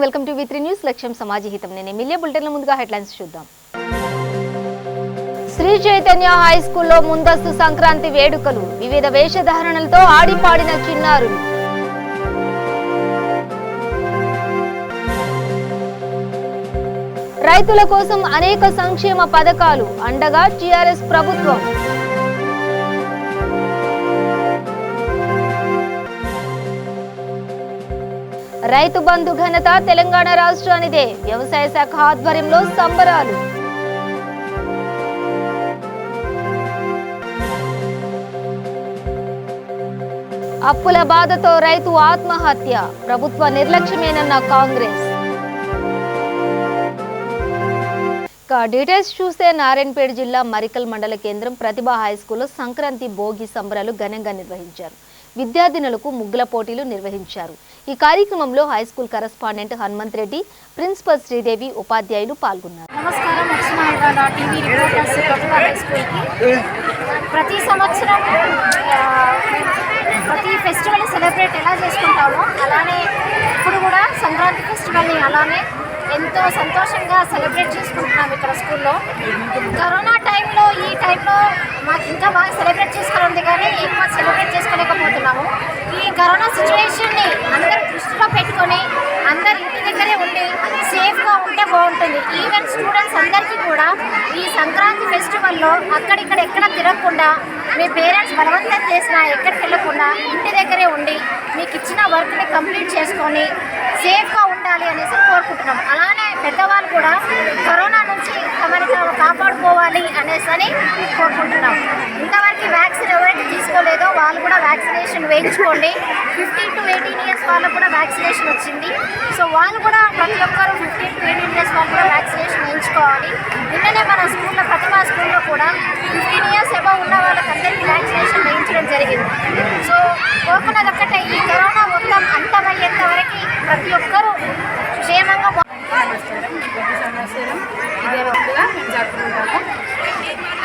Morning, welcome to V3 news. లక్ష్యం సమాజహితం. నేను MLA బులెటిన్ల ముందుగా హెడ్లైన్స్ చూద్దాం. శ్రీ చైతన్య హై స్కూల్లో ముందస్తు సంక్రాంతి వేడుకలు, వివిధ వేషధారణలతో ఆడిపాడిన చిన్నారులు. రైతుల కోసం అనేక సంక్షేమ పథకాలు, అండగా టీఆర్ఎస్ ప్రభుత్వం. రైతు బంధు ఘనత తెలంగాణ రాష్ట్రానిదే, వ్యవసాయ శాఖ ఆధ్వర్యంలో సంబరాలు. అప్పుల బాధతో రైతు ఆత్మహత్య, ప్రభుత్వ నిర్లక్ష్యమేనన్న కాంగ్రెస్. డీటెయిల్స్ చూస్తే నారాయణపేట జిల్లా మరికల్ మండల కేంద్రం ప్రతిభా హై స్కూల్లో సంక్రాంతి భోగి సంబరాలు ఘనంగా నిర్వహించారు. విద్యార్థినులకు ముగ్గుల పోటీలు నిర్వహించారు. ఈ కార్యక్రమంలో high school correspondent Hanumanth Reddy, principal Sridevi, ఉపాధ్యాయులు పాల్గొన్నారు. నమస్కారం. టీవీ రిపోర్టర్స్ ప్రతిభా హై స్కూల్కి ప్రతి సంవత్సరం ప్రతి ఫెస్టివల్ని సెలబ్రేట్ ఎలా చేసుకుంటామో అలానే ఇప్పుడు కూడా సంక్రాంతి ఫెస్టివల్ని అలానే ఎంతో సంతోషంగా సెలబ్రేట్ చేసుకుంటున్నాం ఇక్కడ స్కూల్లో. కరోనా టైంలో ఈ టైంలో మాకు ఇంకా బాగా సెలబ్రేట్ చేసుకోవాలి, కానీ ఎక్కువ సెలబ్రేట్ చేసుకోలేకపోతున్నాము. ఈ కరోనా సిచ్యువేషన్ని అందరూ దృష్టిలో పెట్టుకొని అందరు ఇంటి దగ్గరే ఉండి సేఫ్గా ఉంటే బాగుంటుంది. ఈవెన్ స్టూడెంట్స్ అందరికీ కూడా ఈ సంక్రాంతి ఫెస్టివల్లో అక్కడిక్కడ ఎక్కడ తిరగకుండా, మీ పేరెంట్స్ బలవంతం చేసినా ఎక్కడికి వెళ్ళకుండా ఇంటి దగ్గరే ఉండి మీకు ఇచ్చిన వర్క్ని కంప్లీట్ చేసుకొని సేఫ్గా ఉండాలి అనేసి కోరుకుంటున్నాం. అలానే పెద్దవాళ్ళు కూడా కరోనా నుంచి తమని కాపాడుకోవాలి అనేసి కోరుకుంటున్నాం. ఇంతవరకు వ్యాక్సిన్ ఎవరైతే తీసుకోలేదో వాళ్ళు కూడా వ్యాక్సినేషన్ వేయించుకోండి. 15 to 18 years వాళ్ళకు కూడా వ్యాక్సినేషన్ వచ్చింది. సో వాళ్ళు కూడా ప్రతి ఒక్కరు 15 to 18 years వాళ్ళు కూడా వ్యాక్సినేషన్ వేయించుకోవాలి. నిన్ననే మన స్కూల్లో ప్రతిభా స్కూల్లో కూడా 15 years అబౌవ్ ఉన్న వాళ్ళకందరికీ వ్యాక్సినేషన్ వేయించడం జరిగింది. సో కోరుకున్నది ఒక్కటే, ఈ కరోనా మొత్తం అంతమయ్యేంత వరకు ప్రతి ఒక్కరూ క్షేమంగా ఇదే రోజుగా మేము జరుపుకుంటాము.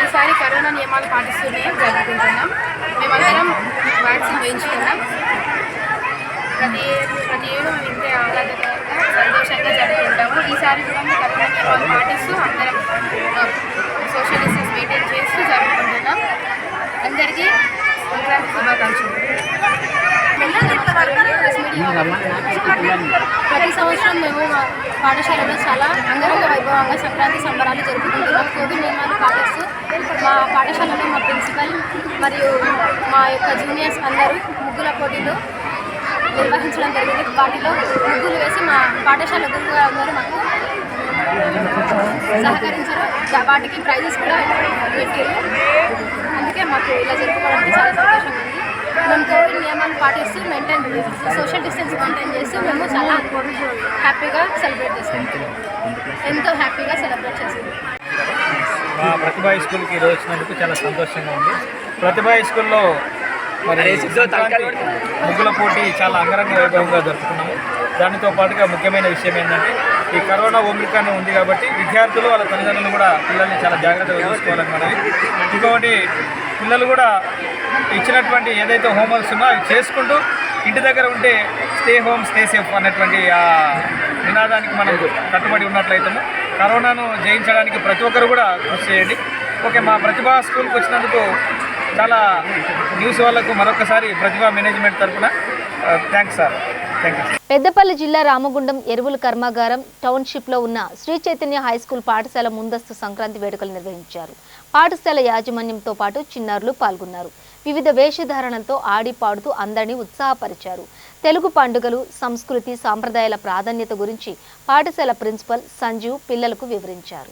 ఈసారి కరోనా నియమాలు పాటిస్తూనే జరుపుకుంటున్నాం. మేమందరం వ్యాక్సిన్ వేయించుకున్నాం. ప్రతి ఏడు మేము ఇంతే ఆహ్లాదకరంగా సంతోషంగా జరుపుకుంటాము. ఈసారి కూడా మేము కరోనా నియమాలు పాటిస్తూ అందరం సోషల్ డిస్టెన్స్ మెయింటైన్ చేస్తూ జరుపుకుంటున్నాం. అందరికీ సంక్రాంతి శుభాకాంక్షలు. ప్రతి సంవత్సరం మేము పాఠశాలలో చాలా అంగరంగ వైభవంగా సంక్రాంతి సంబరాలు జరుపుకుంటున్నాం. కోవిడ్ నియమాలు పాటిస్తూ మా పాఠశాలలో మా ప్రిన్సిపల్ మరియు మా యొక్క జూనియర్స్ అందరూ ముగ్గుల పోటీలు నిర్వహించడం జరిగింది. వాటిలో ముగ్గులు వేసి మా పాఠశాల గురువు అందరూ మాకు సహకరించారు. వాటికి ప్రైజెస్ కూడా పెట్టారు. అందుకే మాకు ఇలా జరుపుకోవడానికి చాలా సంతోషంగా ఉంది. మేము కోవిడ్ నియమాలు పాటిస్తూ సోషల్ డిస్టెన్స్ మెయింటైన్ చేస్తూ మేము చాలా హ్యాపీగా సెలబ్రేట్ చేసుకుంటాం. ఎంతో హ్యాపీగా సెలబ్రేట్ చేసుకుంటాం. మా ప్రతిభా స్కూల్కి ఈరోజు వచ్చినందుకు చాలా సంతోషంగా ఉంది. ప్రతిభా స్కూల్లో మరి ముగ్గుల పోటీ చాలా అంగరంగ వైభవంగా జరుపుకున్నాము. దానితో పాటుగా ముఖ్యమైన విషయం ఏంటంటే, ఈ కరోనా ఒమిక్రాన్ ఉంది కాబట్టి విద్యార్థులు వాళ్ళ తల్లిదండ్రులు కూడా పిల్లల్ని చాలా జాగ్రత్తగా చూసుకోవాలని మనవి. ఇంకొకటి, పిల్లలు కూడా ఇచ్చినటువంటి ఏదైతే హోంవర్క్స్ ఉన్నా అవి చేసుకుంటూ ఇంటి దగ్గర ఉంటే స్టే హోమ్ స్టే సేఫ్ అన్నటువంటి ఆ నినాదానికి మనం కట్టుబడి ఉన్నట్లయితాము. కరోనాను జయించడానికి ప్రతి ఒక్కరు కూడా కృషి చేయండి. ఓకే, మా ప్రతిభా స్కూల్కి వచ్చినందుకు చాలా న్యూస్ వాళ్ళకు మరొకసారి ప్రతిభా మేనేజ్మెంట్ తరఫున థ్యాంక్స్ సార్. పెద్దపల్లి జిల్లా రామగుండం ఎరువుల కర్మాగారం టౌన్షిప్లో ఉన్న శ్రీ చైతన్య హై స్కూల్ పాఠశాల ముందస్తు సంక్రాంతి వేడుకలు నిర్వహించారు. పాఠశాల యాజమాన్యంతో పాటు చిన్నారులు పాల్గొన్నారు. వివిధ వేషధారణలతో ఆడి పాడుతూ అందరినీ ఉత్సాహపరిచారు. తెలుగు పండుగలు, సంస్కృతి, సాంప్రదాయాల ప్రాధాన్యత గురించి పాఠశాల ప్రిన్సిపల్ సంజీవ్ పిల్లలకు వివరించారు.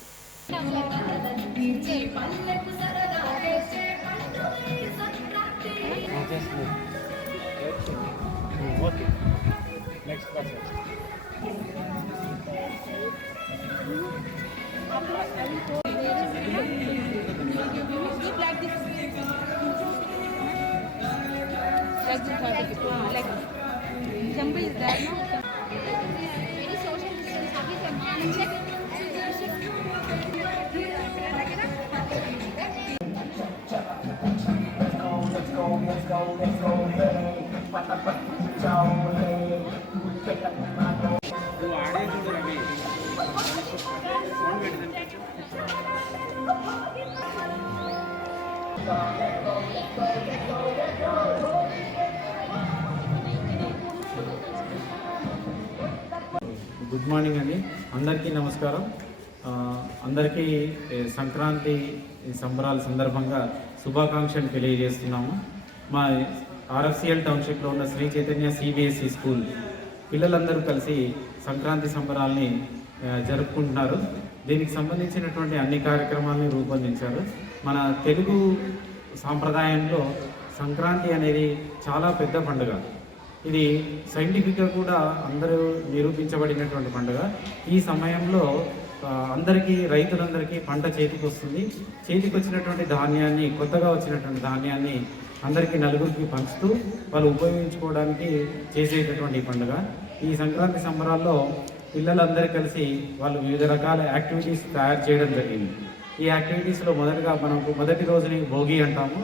Jumble is there, no? very social distance. Have you check? నువ్వు ఆడే గుడ్ మార్నింగ్ అండి, అందరికీ నమస్కారం. అందరికీ సంక్రాంతి సంబరాల సందర్భంగా శుభాకాంక్షలు తెలియజేస్తున్నాము. మా ఆర్ఎఫ్సిఎల్ టౌన్షిప్లో ఉన్న శ్రీ చైతన్య సిబిఎస్ఈ స్కూల్ పిల్లలందరూ కలిసి సంక్రాంతి సంబరాల్ని జరుపుకుంటున్నారు. దీనికి సంబంధించినటువంటి అన్ని కార్యక్రమాలని రూపొందించారు. మన తెలుగు సాంప్రదాయంలో సంక్రాంతి అనేది చాలా పెద్ద పండుగ. ఇది సైంటిఫిక్గా కూడా అందరూ నిరూపించబడినటువంటి పండుగ. ఈ సమయంలో అందరికీ రైతులందరికీ పంట చేతికి వస్తుంది. చేతికి వచ్చినటువంటి ధాన్యాన్ని, కొత్తగా వచ్చినటువంటి ధాన్యాన్ని అందరికీ నలుగురికి పంచుతూ వాళ్ళు ఉపయోగించుకోవడానికి చేసేటటువంటి పండుగ. ఈ సంక్రాంతి సంబరాల్లో పిల్లలందరూ కలిసి వాళ్ళు వివిధ రకాల యాక్టివిటీస్ తయారు చేయడం జరిగింది. ఈ యాక్టివిటీస్లో మొదటి రోజుని భోగి అంటాము.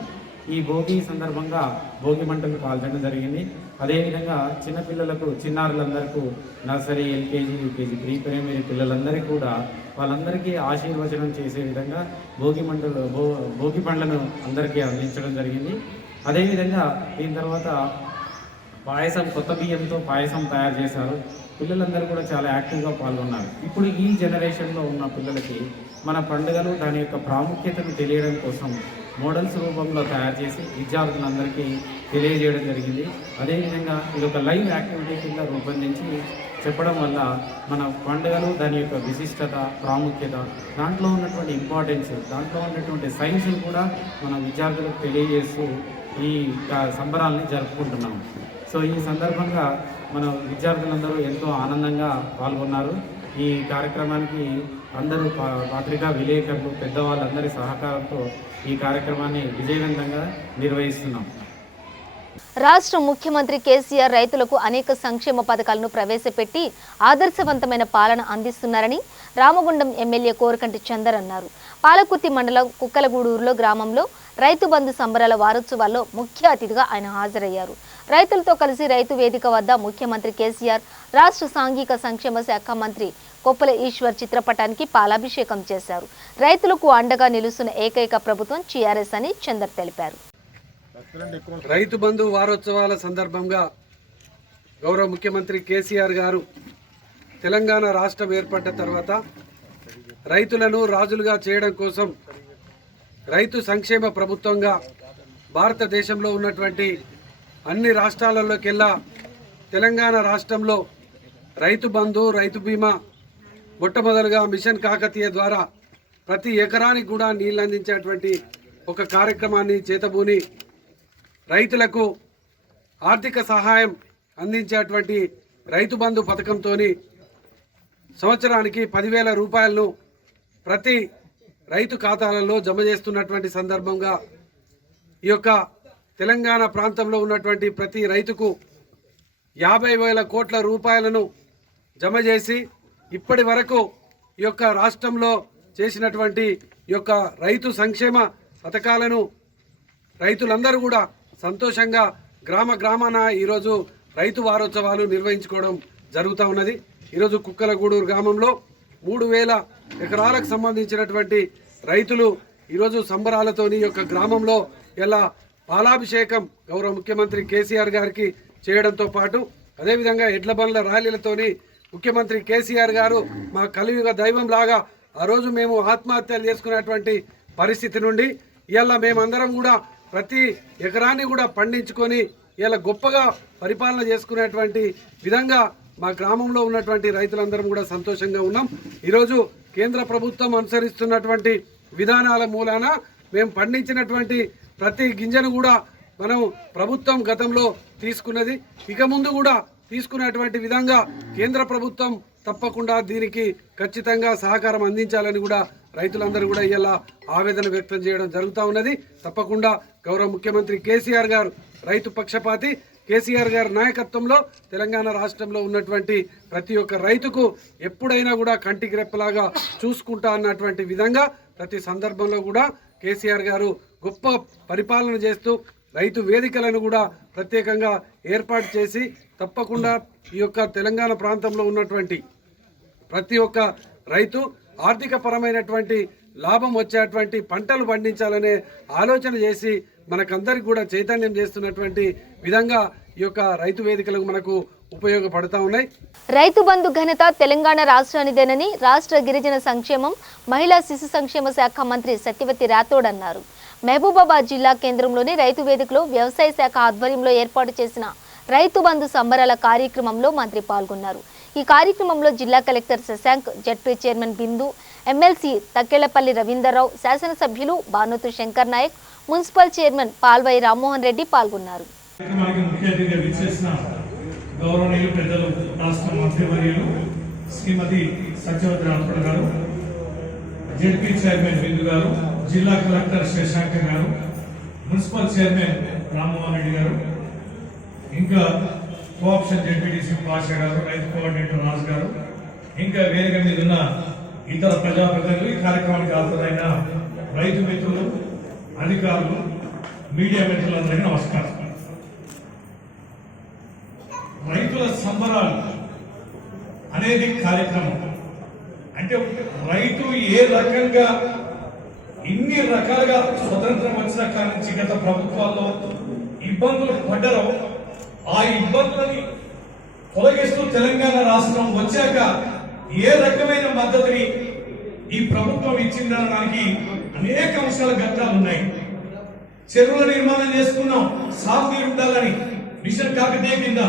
ఈ భోగి సందర్భంగా భోగి మంటలు కాల్చడం జరిగింది. అదేవిధంగా చిన్నపిల్లలకు, చిన్నారులందరికీ nursery, LKG, UKG, pre primary పిల్లలందరికీ కూడా వాళ్ళందరికీ ఆశీర్వచనం చేసే విధంగా భోగి పండ్లను అందరికీ అందించడం జరిగింది. అదేవిధంగా దీని తర్వాత పాయసం, కొత్త బియ్యంతో పాయసం తయారు చేశారు. పిల్లలందరూ కూడా చాలా యాక్టివ్గా పాల్గొన్నారు. ఇప్పుడు ఈ జనరేషన్లో ఉన్న పిల్లలకి మన పండుగలు, దాని యొక్క ప్రాముఖ్యతను తెలియడం కోసం మోడల్స్ రూపంలో తయారు చేసి విద్యార్థులందరికీ తెలియజేయడం జరిగింది. అదేవిధంగా ఇది ఒక లైవ్ యాక్టివిటీ కింద రూపొందించి చెప్పడం వల్ల మన పండుగలు, దాని యొక్క విశిష్టత, ప్రాముఖ్యత, దాంట్లో ఉన్నటువంటి ఇంపార్టెన్స్, దాంట్లో ఉన్నటువంటి సైన్స్ని కూడా మన విద్యార్థులకు తెలియజేస్తూ ఈ సంబరాలని జరుపుకుంటున్నాము. సో ఈ సందర్భంగా మన విద్యార్థులందరూ ఎంతో ఆనందంగా పాల్గొన్నారు. ఈ కార్యక్రమానికి అందరూ పత్రికా విలేకరులు, పెద్దవాళ్ళందరి సహకారంతో ఈ కార్యక్రమాన్ని విజయవంతంగా నిర్వహిస్తున్నాం. రాష్ట్ర ముఖ్యమంత్రి కేసీఆర్ రైతులకు అనేక సంక్షేమ పథకాలను ప్రవేశపెట్టి ఆదర్శవంతమైన పాలన అందిస్తున్నారని రామగుండం ఎమ్మెల్యే కోరకంటి చందర్ అన్నారు. పాలకుర్తి మండలం కుక్కలగూడూరులో గ్రామంలో రైతు బంధు సంబరాల వారోత్సవాల్లో ముఖ్య అతిథిగా ఆయన హాజరయ్యారు. రైతులతో కలిసి రైతు వేదిక వద్ద ముఖ్యమంత్రి కేసీఆర్, రాష్ట్ర సాంఘిక సంక్షేమ శాఖ మంత్రి కొప్పుల ఈశ్వర్ చిత్రపటానికి పాలాభిషేకం చేశారు. రైతులకు అండగా నిలుస్తున్న ఏకైక ప్రభుత్వం టీఆర్ఎస్ అని చందర్ తెలిపారు. రైతు బంధు వారోత్సవాల సందర్భంగా గౌరవ ముఖ్యమంత్రి కేసీఆర్ గారు తెలంగాణ రాష్ట్రం ఏర్పడ్డ తర్వాత రైతులను రాజులుగా చేయడం కోసం రైతు సంక్షేమ ప్రభుత్వంగా భారతదేశంలో ఉన్నటువంటి అన్ని రాష్ట్రాలలోకెల్లా తెలంగాణ రాష్ట్రంలో రైతు బంధు, రైతు బీమా మొట్టమొదలుగా మిషన్ కాకతీయ ద్వారా ప్రతి ఎకరానికి కూడా నీళ్ళు అందించేటువంటి ఒక కార్యక్రమాన్ని చేతబూని రైతులకు ఆర్థిక సహాయం అందించేటువంటి రైతు బంధు పథకంతో సంవత్సరానికి 10,000 రూపాయలను ప్రతి రైతు ఖాతాలలో జమ చేస్తున్నటువంటి సందర్భంగా ఈ యొక్క తెలంగాణ ప్రాంతంలో ఉన్నటువంటి ప్రతి రైతుకు 50,000 కోట్ల రూపాయలను జమ చేసి ఇప్పటి వరకు ఈ యొక్క రాష్ట్రంలో చేసినటువంటి ఈ యొక్క రైతు సంక్షేమ పథకాలను రైతులందరూ కూడా సంతోషంగా గ్రామాన ఈరోజు రైతు వారోత్సవాలు నిర్వహించుకోవడం జరుగుతూ ఉన్నది. ఈరోజు కుక్కలగూడూరు గ్రామంలో 3,000 ఎకరాలకు సంబంధించినటువంటి రైతులు ఈరోజు సంబరాలతోని ఈ యొక్క గ్రామంలో ఇలా పాలాభిషేకం గౌరవ ముఖ్యమంత్రి కేసీఆర్ గారికి చేయడంతో పాటు అదేవిధంగా ఎడ్ల బండ్ల ర్యాలీలతోని ముఖ్యమంత్రి కేసీఆర్ గారు మా కలియుగ దైవం లాగా ఆ రోజు మేము ఆత్మహత్యలు చేసుకునేటువంటి పరిస్థితి నుండి ఇలా మేమందరం కూడా ప్రతి ఎకరాన్ని కూడా పండించుకొని ఇలా గొప్పగా పరిపాలన చేసుకునేటువంటి విధంగా మా గ్రామంలో ఉన్నటువంటి రైతులందరం కూడా సంతోషంగా ఉన్నాం. ఈరోజు కేంద్ర ప్రభుత్వం అనుసరిస్తున్నటువంటి విధానాల మూలాన మేము పండించినటువంటి ప్రతి గింజను కూడా మనం ప్రభుత్వం గతంలో తీసుకున్నది, ఇక ముందు కూడా తీసుకునేటువంటి విధంగా కేంద్ర ప్రభుత్వం తప్పకుండా దీనికి ఖచ్చితంగా సహకారం అందించాలని కూడా రైతులందరూ కూడా ఇలా ఆవేదన వ్యక్తం చేయడం జరుగుతూ ఉన్నది. తప్పకుండా గౌరవ ముఖ్యమంత్రి కేసీఆర్ గారు రైతు పక్షపాతి, కేసీఆర్ గారి నాయకత్వంలో తెలంగాణ రాష్ట్రంలో ఉన్నటువంటి ప్రతి ఒక్క రైతుకు ఎప్పుడైనా కూడా కంటికి రెప్పలాగా చూసుకుంటా అన్నటువంటి విధంగా ప్రతి సందర్భంలో కూడా కేసీఆర్ గారు గొప్ప పరిపాలన చేస్తూ రైతు వేదికలను కూడా ప్రత్యేకంగా ఏర్పాటు చేసి తప్పకుండా ఈ యొక్క తెలంగాణ ప్రాంతంలో ఉన్నటువంటి ప్రతి ఒక్క రైతు ఆర్థిక పరమైనటువంటి లాభం వచ్చేటువంటి పంటలు పండించాలనే ఆలోచన చేసి మనకందరికి కూడా చైతన్యం చేస్తున్నటువంటి విధంగా ఈ యొక్క రైతు వేదికలకు మనకు ఉపయోగపడతా ఉన్నాయి. రైతు బంధు ఘనత తెలంగాణ రాష్ట్రానిదేనని రాష్ట్ర గిరిజన సంక్షేమం మహిళా శిశు సంక్షేమ శాఖ మంత్రి సత్యవతి రాథోడ్ అన్నారు. మహబూబాబాద్ జిల్లా కేంద్రంలోని రైతు వేదికలో వ్యవసాయ శాఖ ఆధ్వర్యంలో ఏర్పాటు చేసిన రైతు బంధు సంబరాల కార్యక్రమంలో మంత్రి పాల్గొన్నారు. ఈ కార్యక్రమంలో జిల్లా కలెక్టర్ శశాంక్, జడ్పీ చైర్మన్ బిందు, ఎమ్మెల్సీ తక్కెళ్లపల్లి రవీందర్రావు, శాసనసభ్యులు బానోతు శంకర్ నాయక్, మున్సిపల్ చైర్మన్ పాల్వై రామ్మోహన్ రెడ్డి పాల్గొన్నారు. గౌరవనీయులు పెద్దలు రాష్ట్ర మంత్రివర్యులు శ్రీమతి సత్యవతి రాథోడ్ గారు, జడ్పీ చైర్మన్ బిందు గారు, జిల్లా కలెక్టర్ శశాంక్ గారు, మున్సిపల్ చైర్మన్ రామ్మోహన్ రెడ్డి గారు, ఇంకా కోఆప్షన్ జడ్పీటీసీ పాషా గారు, రైతు కోఆర్డినేటర్ రాజు గారు, ఇంకా వేదిక మీద ఉన్న ఇతర ప్రజాప్రతినిధులు, ఈ కార్యక్రమానికి హాజరైన రైతు మిత్రులు, అధికారులు, మీడియా మిత్రులందరికీ నమస్కారం. రైతుల సంబరాలు అనేది కార్యక్రమం అంటే రైతు ఏ రకంగా ఇన్ని రకాలుగా స్వతంత్రం వచ్చిన కాడి నుంచి గత ప్రభుత్వాల్లో ఇబ్బందులు పడ్డారో ఆ ఇబ్బందులని తొలగిస్తూ తెలంగాణ రాష్ట్రం వచ్చాక ఏ రకమైన మద్దతుని ఈ ప్రభుత్వం ఇచ్చిందనడానికి అనేక అంశాల ఘట్టాలు ఉన్నాయి. చెరువుల నిర్మాణం చేసుకున్నాం, సాగునీరు ఉండాలని మిషన్ కాకతీయ కింద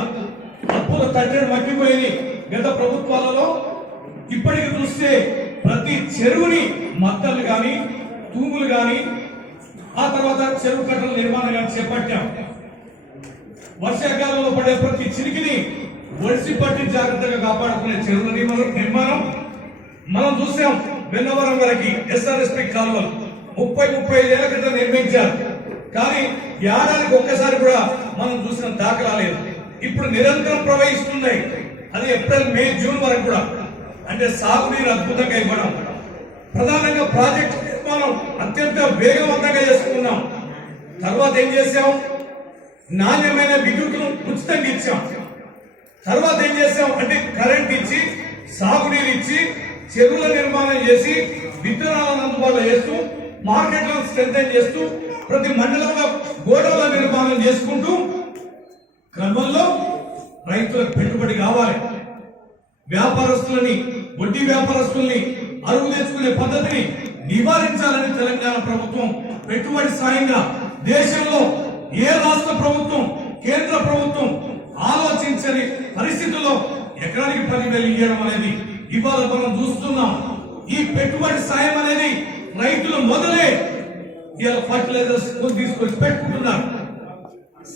అప్పుల తట్టడి మట్టిపోయి గత ప్రభుత్వాలలో ఇప్పటికి చూస్తే ప్రతి చెరువుని మద్దలు గాని, తూములు గాని, ఆ తర్వాత చెరువు కట్టల నిర్మాణం కానీ చేపట్టాం. వర్షాకాలంలో పడే ప్రతి చిరికిని ఒడిసి పట్టి జాగ్రత్తగా కాపాడుకునే చెరువుల నిర్మాణం మనం చూసాం. వెన్నవరం వరకు ఎస్ఆర్ఎస్పీ కాలువలు 30-35 ఏళ్ల క్రితం నిర్మించారు. కానీ ఏడాదికి ఒక్కసారి కూడా మనం చూసిన దాఖలా లేదు. ఇప్పుడు నిరంతరం ప్రవహిస్తున్నాయి. అది ఏప్రిల్, మే, జూన్ వరకు కూడా. అంటే సాగునీరు అద్భుతంగా ఇవ్వడం, ప్రధానంగా ప్రాజెక్టు నిర్మాణం అత్యంత వేగవంతంగా చేసుకున్నాం. తర్వాత ఏం చేశాం? నాణ్యమైన విద్యుత్తును ఉచితంగా ఇచ్చాం. తర్వాత ఏం చేశాం అంటే కరెంట్ ఇచ్చి, సాగునీరు ఇచ్చి, చెరువుల నిర్మాణం చేసి, విత్తనాలను అందుబాటులో చేస్తూ, మార్కెట్లను స్ట్రెంథెన్ చేస్తూ, ప్రతి మండలంలో గోడౌన్ల నిర్మాణం చేసుకుంటూ క్రమంలో రైతులకు పెట్టుబడి కావాలి. వ్యాపారస్తులని, వడ్డీ వ్యాపారస్తుల్ని అరువు తెచ్చుకునే పద్ధతిని నివారించాలని తెలంగాణ ప్రభుత్వం పెట్టుబడి సాయంగా దేశంలో ఏ రాష్ట్ర ప్రభుత్వం, కేంద్ర ప్రభుత్వం ఆలోచించని పరిస్థితుల్లో ఎకరానికి 10,000 ఇవ్వడం అనేది ఇవాళ మనం చూస్తున్నాం. ఈ పెట్టుబడి సాయం అనేది రైతులు మొదలే ఇవాళ ఫర్టిలైజర్స్ తీసుకొచ్చి పెట్టుకుంటున్నారు.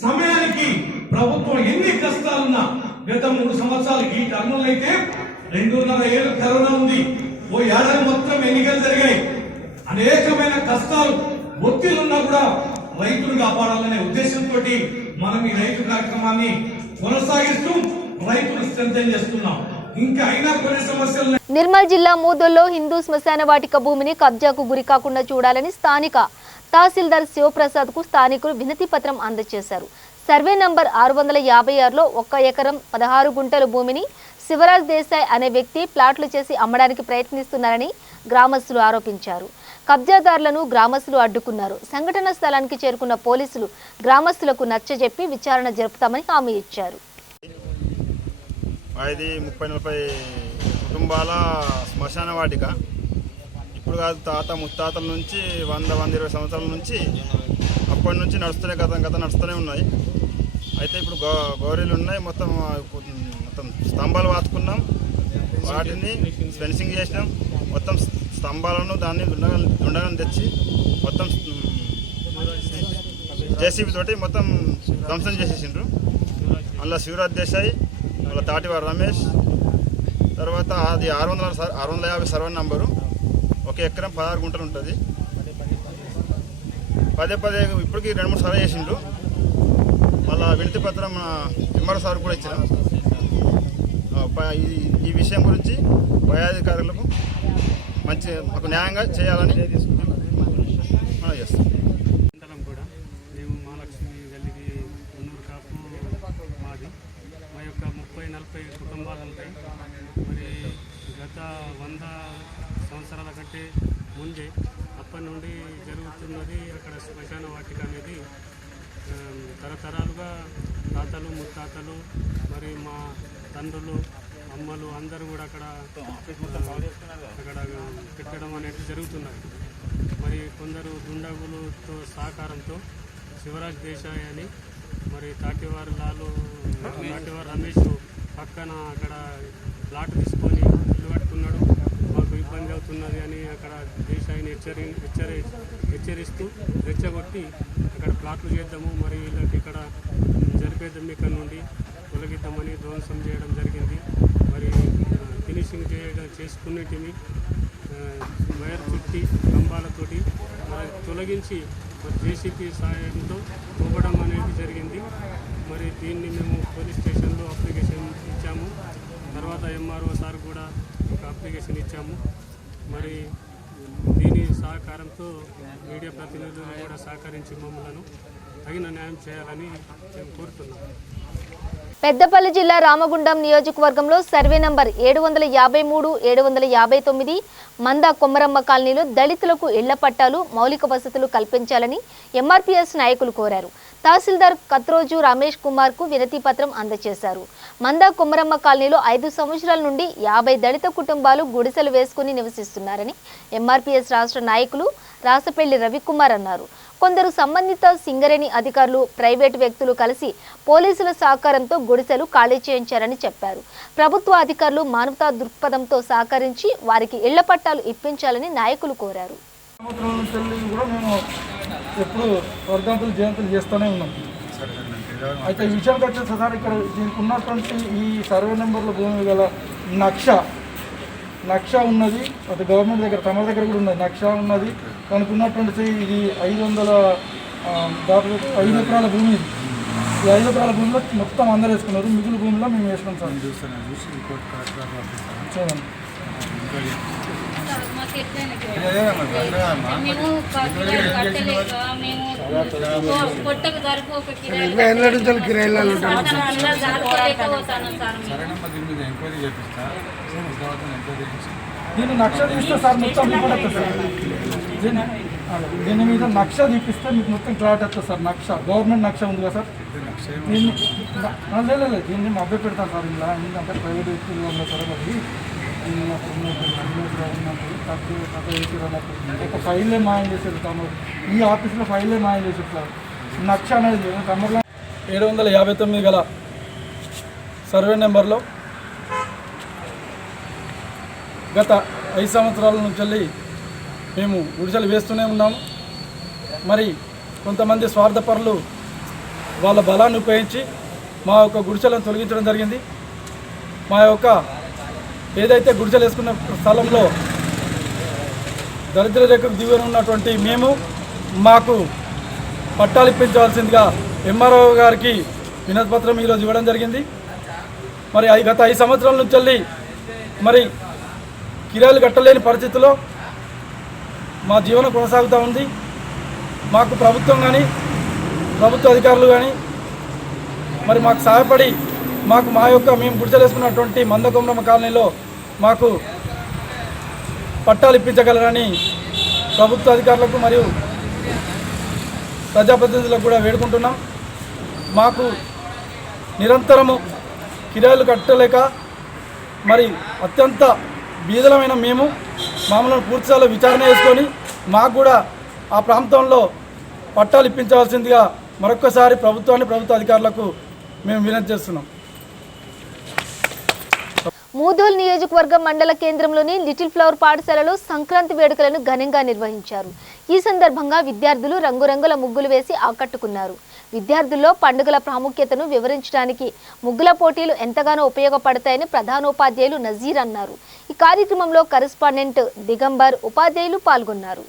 సమయానికి ప్రభుత్వం ఎన్ని కష్టాలున్నా గత 3 సంవత్సరాలు ఈ టర్మంలో అయితే 2.5 ఏళ్ళు కరోనా ఉంది. ఓ ఏడాది మొత్తం ఎన్నికలు జరిగాయి. అనేకమైన కష్టాలు, ఒత్తిళ్లున్నా కూడా రైతులు కాపాడాలనే ఉద్దేశంతో మనం ఈ రైతు కార్యక్రమాన్ని కొనసాగిస్తూ రైతులు స్ట్రెంథెన్ చేస్తున్నాం. ఇంకా అయినా కొన్ని సమస్యలు. నిర్మల్ జిల్లా మూదోల్లో హిందూ శ్మశాన వాటిక భూమిని కబ్జాకు గురి కాకుండా చూడాలని స్థానిక తహసీల్దార్ శివప్రసాద్ కు స్థానికులు వినతి పత్రం అందజేశారు. సర్వే నంబర్ 656లో 1 ఎకరం 16 గుంటల భూమిని శివరాజ్ దేశాయ్ అనే వ్యక్తి ప్లాట్లు చేసి అమ్మడానికి ప్రయత్నిస్తున్నారని గ్రామస్తులు ఆరోపించారు. కబ్జాదారులను గ్రామస్తులు అడ్డుకున్నారు. సంఘటన స్థలానికి చేరుకున్న పోలీసులు గ్రామస్తులకు నచ్చజెప్పి విచారణ జరుపుతామని హామీ ఇచ్చారు. ఇది 30-40 కుటుంబాల శ్మశాన వాటిక. ఇప్పుడు కాదు, తాత ముత్తాతల నుంచి 100-120 సంవత్సరాల నుంచి అప్పటి నుంచి గత నడుస్తూనే ఉన్నాయి. అయితే ఇప్పుడు గౌరీలు ఉన్నాయి. మొత్తం స్తంభాలు వాతుకున్నాం, వాటిని ఫెన్సింగ్ చేసినాం. మొత్తం స్తంభాలను దాన్ని దుండగలను తెచ్చి మొత్తం జేసీబీ తోటి మొత్తం ధ్వంసం చేసేసిండ్రు. అందులో శివరాజ్ దేశాయ్, వాళ్ళ తాటివారు రమేష్, తర్వాత అది 650 సర్వే నంబరు. 1 ఎకరం 16 గుంటలు ఉంటుంది. పదే ఇప్పటికి 2-3 సార్లు చేసిండ్రు. మళ్ళీ వినతి పత్రం ఎంఆర్ఓ సార్ కూడా ఇచ్చినాం. ఈ విషయం గురించి పై అధికారులకు మాకు న్యాయంగా చేయాలని మనం చేస్తాం. కూడా మేము మహాలక్ష్మి గల్లీకి మున్నూరు కాపు మాది. మా యొక్క 30-40 కుటుంబాలు ఉంటాయి. మరి గత 100 సంవత్సరాల కంటే ముందే అప్పటి నుండి జరుగుతున్నది అక్కడ శ్మశాన వాటిక అనేది తరతరాలుగా తాతలు ముత్తాతలు మరి మా తండ్రులు అమ్మలు అందరూ కూడా అక్కడ పెట్టడం అనేది జరుగుతున్నది. మరి కొందరు దుండగులతో సహకారంతో శివరాజ్ దేశాయ్ అని మరి తాటివారు రమేష్ పక్కన అక్కడ ప్లాట్ తీసుకొని ఇల్లు కట్టుకున్నాడు, మాకు ఇబ్బంది అవుతున్నది అని అక్కడ దేశాయిని హెచ్చరిస్తూ రెచ్చగొట్టి అక్కడ ప్లాట్లు చేద్దాము, మరి వీళ్ళకి ఇక్కడ జరిపేద్దాం, ఇక్కడ నుండి తొలగిద్దామని ధ్వంసం చేయడం జరిగింది. మరి ఫినిషింగ్ చేసుకునేటివి వైర్ చుట్టి స్తంభాలతోటి తొలగించి జేసీబీ సాయంతో పోవడం అనేది జరిగింది. మరి దీన్ని మేము పోలీస్ స్టేషన్లో అప్లికేషన్ ఇచ్చాము. తర్వాత ఎంఆర్ఓ సార్ కూడా ఒక అప్లికేషన్ ఇచ్చాము. మరి దీని సహకారంతో మీడియా ప్రతినిధులు కూడా సహకరించి మమ్మల్ని తగిన న్యాయం చేయాలని మేము కోరుతున్నాము. పెద్దపల్లి జిల్లా రామగుండం నియోజకవర్గంలో సర్వే నంబర్ 753, 759 మంద కొమరమ్మ కాలనీలో దళితులకు ఇళ్ల పట్టాలు, మౌలిక వసతులు కల్పించాలని ఎంఆర్పీఎస్ నాయకులు కోరారు. తహసీల్దార్ కత్రోజు రమేష్ కుమార్ కు వినతి పత్రం అందజేశారు. మంద కొమరమ్మ కాలనీలో 5 సంవత్సరాల నుండి 50 దళిత కుటుంబాలు గుడిసెలు వేసుకుని నివసిస్తున్నారని ఎంఆర్పీఎస్ రాష్ట్ర నాయకులు రాసపల్లి రవికుమార్ అన్నారు. కొందరు సంబంధిత సింగరేణి అధికారులు, ప్రైవేటు వ్యక్తులు కలిసి పోలీసుల సహకారంతో గుడిసెలు ఖాళీ చేయించారని చెప్పారు. ప్రభుత్వ అధికారులు మానవతా దృక్పథంతో సహకరించి వారికి ఇళ్ల పట్టాలు ఇప్పించాలని నాయకులు కోరారు. ఎప్పుడు వర్ధంతులు జయంతులు చేస్తూనే ఉన్నాం. అయితే ఈ విషయానికి వచ్చేసి సార్ ఇక్కడ దీనికి ఉన్నటువంటి ఈ సర్వే నెంబర్ల భూమి గల నక్ష ఉన్నది. అది గవర్నమెంట్ దగ్గర తమ దగ్గర కూడా ఉన్నది, నక్ష ఉన్నది. దానికి ఉన్నటువంటి ఇది 5 ఎకరాల భూమి. ఇది ఈ 5 ఎకరాల భూమిలో మొత్తం అందరూ వేసుకున్నారు. మిగులు భూమిలో మేము వేసుకున్నాం సార్. చూడండి దీన్ని నక్ష తీస్తే సార్ మొత్తం రిపోర్ట్ వస్తుంది సార్. దీని మీద నక్ష తీపిస్తే మీకు మొత్తం క్లారిటీ వస్తుంది సార్. నక్ష గవర్నమెంట్ నక్ష ఉంది కదా సార్. దీన్ని లేదు దీన్ని మభ్య పెడతాను సార్. ఇలా ఎందుకంటే ప్రైవేట్ వ్యక్తులు ఉన్న సార్ అది ఒక ఫైల్లే మాయం చేసేది తమరు. ఈ ఆఫీస్లో ఫైల్లే మాయం చేసేది సార్. నక్ష అనేది తమరులో 759 గల సర్వే నెంబర్లో గత 5 సంవత్సరాల నుంచి మేము గుడిసెలు వేస్తూనే ఉన్నాము. మరి కొంతమంది స్వార్థపరులు వాళ్ళ బలాన్ని ఉపయోగించి మా యొక్క గుడిసెలను తొలగించడం జరిగింది. మా యొక్క ఏదైతే గుడిసెలు వేసుకున్న స్థలంలో దరిద్ర రేఖకు దిగువన ఉన్నటువంటి మేము మాకు పట్టాలు ఇప్పించవలసిందిగా ఎంఆర్ఓ గారికి వినతి పత్రం ఈరోజు ఇవ్వడం జరిగింది. మరి గత 5 సంవత్సరాల నుంచి మరి కిరాయిలు కట్టలేని పరిస్థితిలో మా జీవనం కొనసాగుతూ ఉంది. మాకు ప్రభుత్వం కానీ ప్రభుత్వ అధికారులు కానీ మరి మాకు సహాయపడి మాకు మేము గుడిసెలు వేసుకున్నటువంటి మంద కొమరమ్మ కాలనీలో మాకు పట్టాలు ఇప్పించగలరని ప్రభుత్వ అధికారులకు మరియు ప్రజాప్రతినిధులకు కూడా వేడుకుంటున్నాం. మాకు నిరంతరము కిరాయిలు కట్టలేక మరి అత్యంత బీదలమైన మేము మామూలు పూర్తిస్థాయిలో విచారణ చేసుకొని మాకు కూడా ఆ ప్రాంతంలో పట్టాలు ఇప్పించవలసిందిగా మరొక్కసారి ప్రభుత్వ అధికారులకు మేము వినతి చేస్తున్నాం. మూధోల్ నియోజకవర్గం మండల కేంద్రంలోని లిటిల్ ఫ్లవర్ పాఠశాలలో సంక్రాంతి వేడుకలను ఘనంగా నిర్వహించారు. ఈ సందర్భంగా విద్యార్థులు రంగురంగుల ముగ్గులు వేసి ఆకట్టుకున్నారు. విద్యార్థుల్లో పండుగల ప్రాముఖ్యతను వివరించడానికి ముగ్గుల పోటీలు ఎంతగానో ఉపయోగపడతాయని ప్రధానోపాధ్యాయులు నజీర్ అన్నారు. ఈ కార్యక్రమంలో కరెస్పాండెంట్ దిగంబర్, ఉపాధ్యాయులు పాల్గొన్నారు.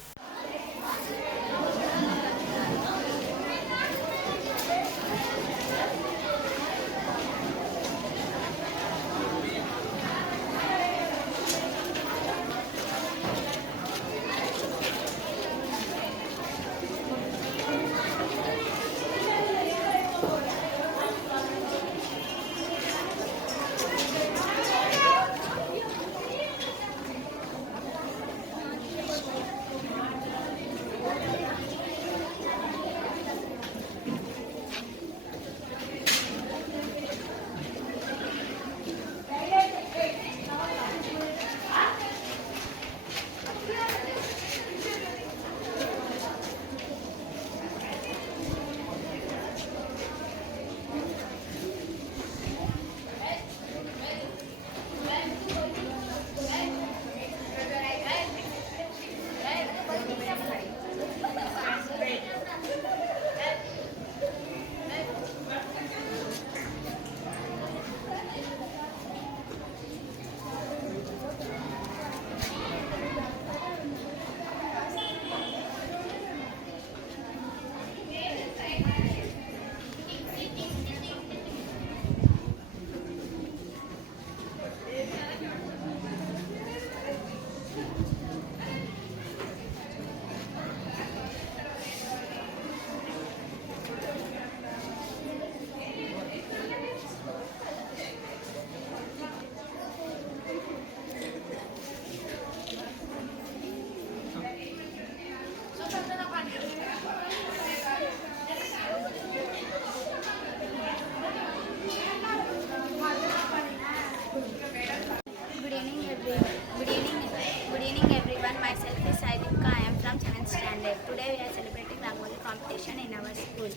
myself is Saidika. I am from 7th standard. Today we are celebrating Rangoli competition in our school.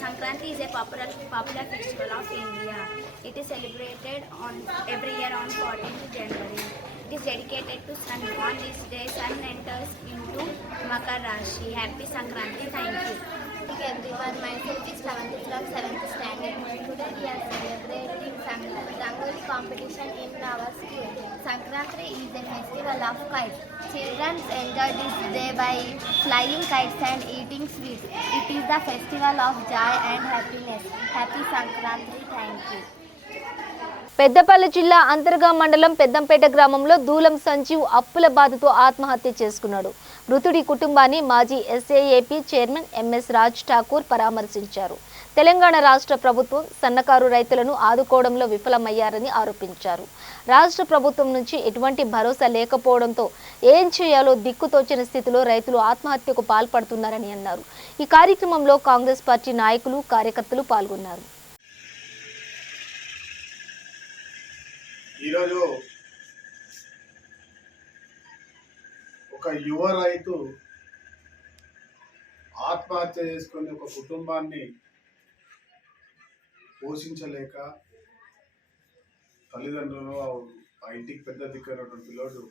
Sankranti is a popular festival of India. It is celebrated every year on 14th January. It is dedicated to sun. On this day, sun enters into Makar Rashi. Happy Sankranti. Thank you. Everyone, myself is Shravanti from 7th standard. Today we are celebrating Rangoli competition in our school. Sankranti is a festival of kites. Children enjoy this day by flying kites and eating sweets. It is the festival of joy and happiness. Happy Sankranti. Thank you. Peddapalli జిల్లా అంతర్గా మండలం పెద్దంపేట గ్రామంలో దూలం సంజీవ్ అప్పుల బాధతో ఆత్మహత్య చేసుకున్నాడు. మృతుడి కుటుంబాన్ని మాజీ ఎస్ఏఏపీ చైర్మన్ ఎంఎస్ రాజ్ ఠాకూర్ పరామర్శించారు. తెలంగాణ రాష్ట్ర ప్రభుత్వం సన్నకారు రైతులను ఆదుకోవడంలో విఫలమయ్యారని ఆరోపించారు. రాష్ట్ర ప్రభుత్వం నుంచి ఎటువంటి భరోసా లేకపోవడంతో ఏం చేయాలో దిక్కుతోచని స్థితిలో రైతులు ఆత్మహత్యకు పాల్పడుతున్నారని అన్నారు. ఈ కార్యక్రమంలో కాంగ్రెస్ పార్టీ నాయకులు, కార్యకర్తలు పాల్గొన్నారు. ఈరోజు ఒక యువ రైతు ఆత్మహత్య చేసుకుని ఒక కుటుంబాన్ని పోషించలేక తల్లిదండ్రులు ఆ ఇంటికి పెద్ద దిక్కైనటువంటి పిల్లోడు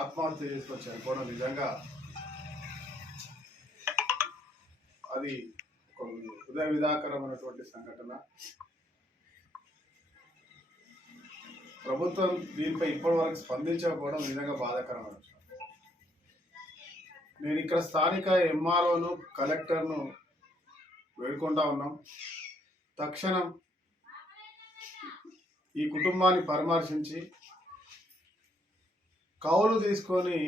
ఆత్మహత్య చేసుకొని చనిపోవడం నిజంగా అది ఒక హృదయ విదాకరమైనటువంటి సంఘటన. ప్రభుత్వం దీనిపై ఇప్పటి వరకు స్పందించకపోవడం నిజంగా బాధాకరమైన విషయం. నేను ఇక్కడ స్థానిక ఎంఆర్ఓను, కలెక్టర్ను వేడుకుంటా ఉన్నాం. తక్షణం ఈ కుటుంబాన్ని పరామర్శించి కౌలు తీసుకొని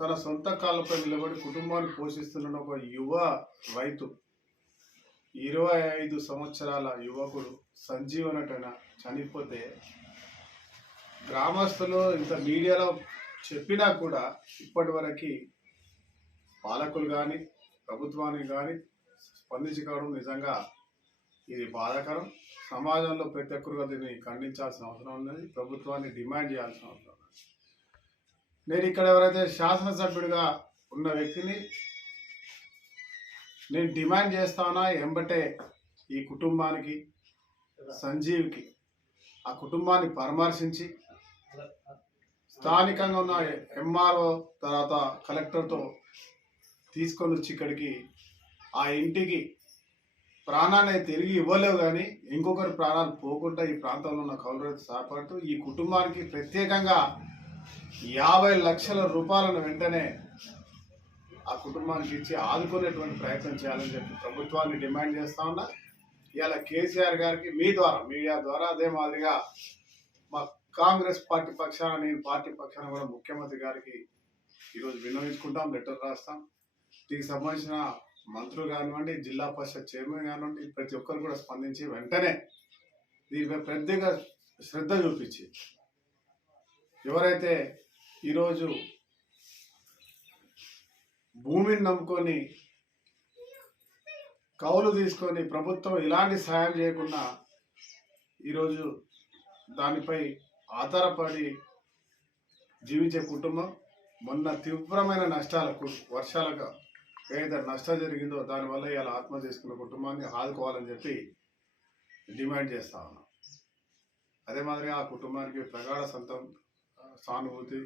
తన సొంత కాళ్ళపై నిలబడి కుటుంబాన్ని పోషిస్తున్న ఒక యువ రైతు, 25 సంవత్సరాల యువకుడు సంజీవనటైన చనిపోతే గ్రామస్తులు ఇంత మీడియాలో చెప్పినా కూడా ఇప్పటి వరకు పాలకులు కానీ ప్రభుత్వానికి కానీ స్పందించుకోవడం నిజంగా ఇది బాధాకరం. సమాజంలో ప్రతి ఒక్కరుగా దీన్ని ఖండించాల్సిన అవసరం ఉన్నది. ప్రభుత్వాన్ని డిమాండ్ చేయాల్సిన అవసరం ఉన్నది. నేను ఇక్కడ ఎవరైతే శాసనసభ్యుడిగా ఉన్న వ్యక్తిని నేను డిమాండ్ చేస్తానా, ఎంబటే ఈ కుటుంబానికి, సంజీవ్కి ఆ కుటుంబాన్ని పరామర్శించి స్థానికంగా ఉన్న ఎంఆర్ఓ తర్వాత కలెక్టర్తో తీసుకొని వచ్చి ఇక్కడికి ఆ ఇంటికి ప్రాణాన్ని తిరిగి ఇవ్వలేవు, కానీ ఇంకొకరి ప్రాణాలు పోకుండా ఈ ప్రాంతంలో ఉన్న కౌలు రైతు సహపడుతూ ఈ కుటుంబానికి ప్రత్యేకంగా 50 లక్షల రూపాయలను వెంటనే ఆ కుటుంబానికి ఇచ్చి ఆదుకునేటువంటి ప్రయత్నం చేయాలని చెప్పి ప్రభుత్వాన్ని డిమాండ్ చేస్తా ఉన్నా. ఇవాళ కేసీఆర్ గారికి మీ ద్వారా, మీడియా ద్వారా, అదే మాదిరిగా మా కాంగ్రెస్ పార్టీ పక్షాన, నేను పార్టీ పక్షాన కూడా ముఖ్యమంత్రి గారికి ఈరోజు విన్నవించుకుంటాం, లెటర్ రాస్తాం. దీనికి సంబంధించిన మంత్రులు కానివ్వండి, జిల్లా పరిషత్ చైర్మన్ కానివ్వండి, ప్రతి ఒక్కరు కూడా స్పందించి వెంటనే దీనిపై ప్రత్యేక శ్రద్ధ చూపించి ఎవరైతే ఈరోజు భూమిని నమ్ముకొని కౌలు తీసుకొని ప్రభుత్వం ఇలాంటి సాయం చేయకుండా ఈరోజు దానిపై ఆధారపడి జీవించే కుటుంబం మొన్న తీవ్రమైన నష్టాలకు, వర్షాలకు ఏదైతే నష్టం జరిగిందో దానివల్ల ఇలా ఆత్మహత్య చేసుకున్న కుటుంబాన్ని ఆదుకోవాలని చెప్పి డిమాండ్ చేస్తా ఉన్నాం. అదే మాదిరిగా ఆ కుటుంబానికి ప్రగాఢ సానుభూతి.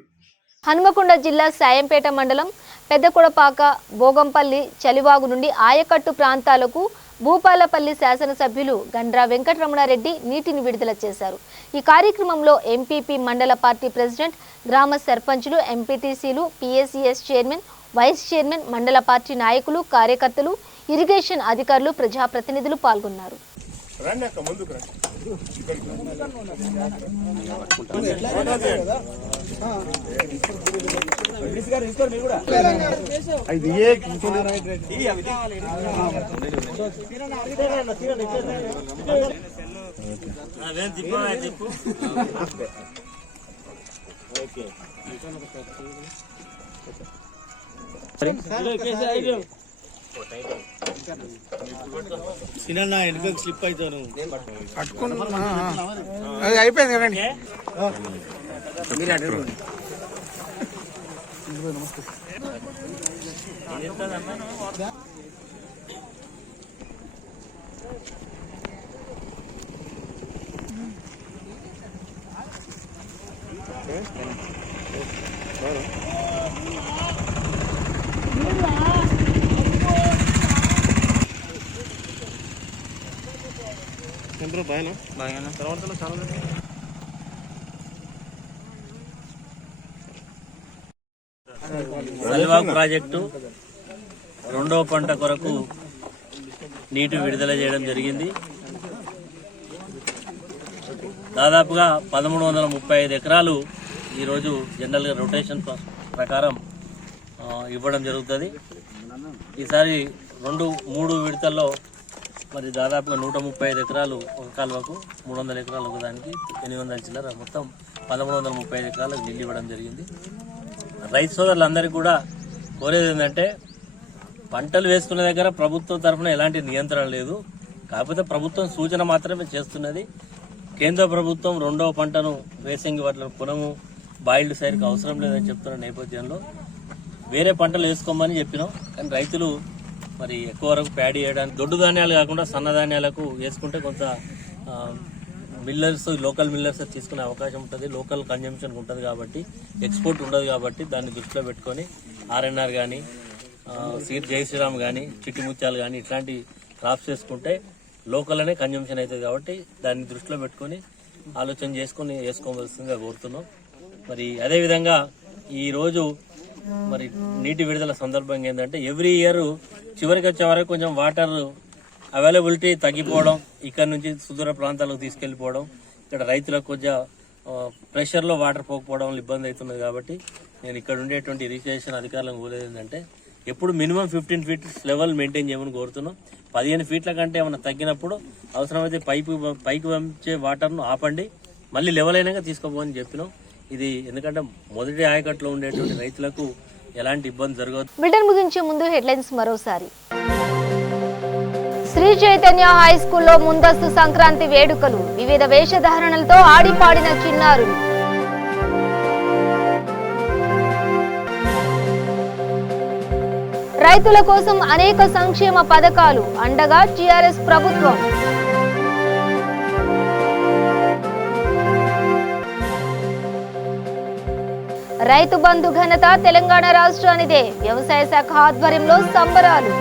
హనుమకొండ జిల్లా సాయంపేట మండలం పెద్దకొడపాక, భోగంపల్లి, చలివాగు నుండి ఆయకట్టు ప్రాంతాలకు భూపాలపల్లి శాసనసభ్యులు గండ్రా వెంకటరమణారెడ్డి నీటిని విడుదల చేశారు. ఈ కార్యక్రమంలో ఎంపీపీ మండల పార్టీ ప్రెసిడెంట్, గ్రామ సర్పంచులు, ఎంపీటీసీలు, పిఎస్సిఎస్ చైర్మన్, వైస్ చైర్మన్, మండల పార్టీ నాయకులు, కార్యకర్తలు, ఇరిగేషన్ అధికారులు, ప్రజాప్రతినిధులు పాల్గొన్నారు. స్లిప్ అవుతాను అది అయిపోయింది కదండి. సల్వాగ్ ప్రాజెక్టు రెండవ పంట కొరకు నీటి విడుదల చేయడం జరిగింది. దాదాపుగా 1335 ఎకరాలు ఈరోజు జనరల్గా రొటేషన్ ప్రకారం ఇవ్వడం జరుగుతుంది. ఈసారి 2-3 విడతల్లో మరి దాదాపుగా 135 ఎకరాలు ఒక కాలువకు, 300 ఎకరాలు ఒకదానికి, 800 చిల్లర మొత్తం 1135 ఎకరాలకు నీళ్ళు ఇవ్వడం జరిగింది. రైతు సోదరులందరికీ కూడా కోరేది ఏంటంటే పంటలు వేసుకునే దగ్గర ప్రభుత్వం తరఫున ఎలాంటి నియంత్రణ లేదు. కాకపోతే ప్రభుత్వం సూచన మాత్రమే చేస్తున్నది. కేంద్ర ప్రభుత్వం రెండవ పంటను వేసంగి వాటిలో పొలము బాయిల్డ్ సైడ్కి అవసరం లేదని చెప్తున్న నేపథ్యంలో వేరే పంటలు వేసుకోమని చెప్పినాం. కానీ రైతులు మరి ఎక్కువ వరకు ప్యాడీ చేయడానికి దొడ్డు ధాన్యాలు కాకుండా సన్నధాన్యాలకు వేసుకుంటే కొంత మిల్లర్స్, లోకల్ మిల్లర్స్ తీసుకునే అవకాశం ఉంటుంది. లోకల్ కన్జంప్షన్ ఉంటుంది కాబట్టి, ఎక్స్పోర్ట్ ఉండదు కాబట్టి దాన్ని దృష్టిలో పెట్టుకొని ఆర్ఎన్ఆర్ కానీ, జై శ్రీరామ్ కానీ, చిట్టి ముత్యాలు కానీ ఇట్లాంటి క్రాప్స్ చేసుకుంటే లోకల్ అనే కన్జంప్షన్ అవుతుంది కాబట్టి దాన్ని దృష్టిలో పెట్టుకొని ఆలోచన చేసుకొని వేసుకోవాల్సిందిగా కోరుతున్నాం. మరి అదేవిధంగా ఈరోజు మరి నీటి విడుదల సందర్భంగా ఏంటంటే ఎవ్రీ ఇయర్ చివరికి వచ్చే వరకు కొంచెం వాటర్ అవైలబిలిటీ తగ్గిపోవడం, ఇక్కడ నుంచి సుదూర ప్రాంతాలకు తీసుకెళ్లిపోవడం, ఇక్కడ రైతులకు కొంచెం ప్రెషర్లో వాటర్ పోకపోవడం ఇబ్బంది అవుతున్నది. కాబట్టి నేను ఇక్కడ ఉండేటువంటి ఇరిగేషన్ అధికారులను కోరేది ఏంటంటే ఎప్పుడు మినిమం 15 feet లెవెల్ మెయింటైన్ చేయమని కోరుతున్నాం. 15 feet కంటే ఏమైనా తగ్గినప్పుడు అవసరమైతే పైకి పంపించే వాటర్ను ఆపండి, మళ్ళీ లెవెల్ అయినాక తీసుకోపోని చెప్పినాం. ఇది ఎందుకంటే మొదటి ఆయకట్లో ఉండేటువంటి రైతులకు ఎలాంటి ఇబ్బంది జరగదు. బిల్డన్ ముగించే ముందు హెడ్లైన్స్ మరోసారి. శ్రీ చైతన్య హై స్కూల్లో ముందస్తు సంక్రాంతి వేడుకలు, వివిధ వేషధారణలతో ఆడిపాడిన చిన్నారులు. రైతుల కోసం అనేక సంక్షేమ పథకాలు, అండగా టీఆర్ఎస్ ప్రభుత్వం. రైతు బంధు ఘనత తెలంగాణ రాష్ట్రానిదే, వ్యవసాయ శాఖ ఆధ్వర్యంలో సంబరాలు.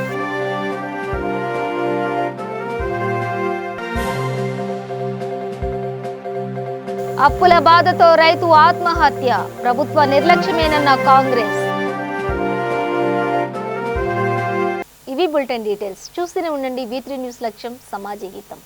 అప్పుల బాధతో రైతు ఆత్మహత్య, ప్రభుత్వ నిర్లక్ష్యమేనన్న కాంగ్రెస్. ఇవి బులెటిన్ డీటెయిల్స్. చూస్తూనే ఉండండి V3 న్యూస్, లక్ష్యం సమాజ గీతం.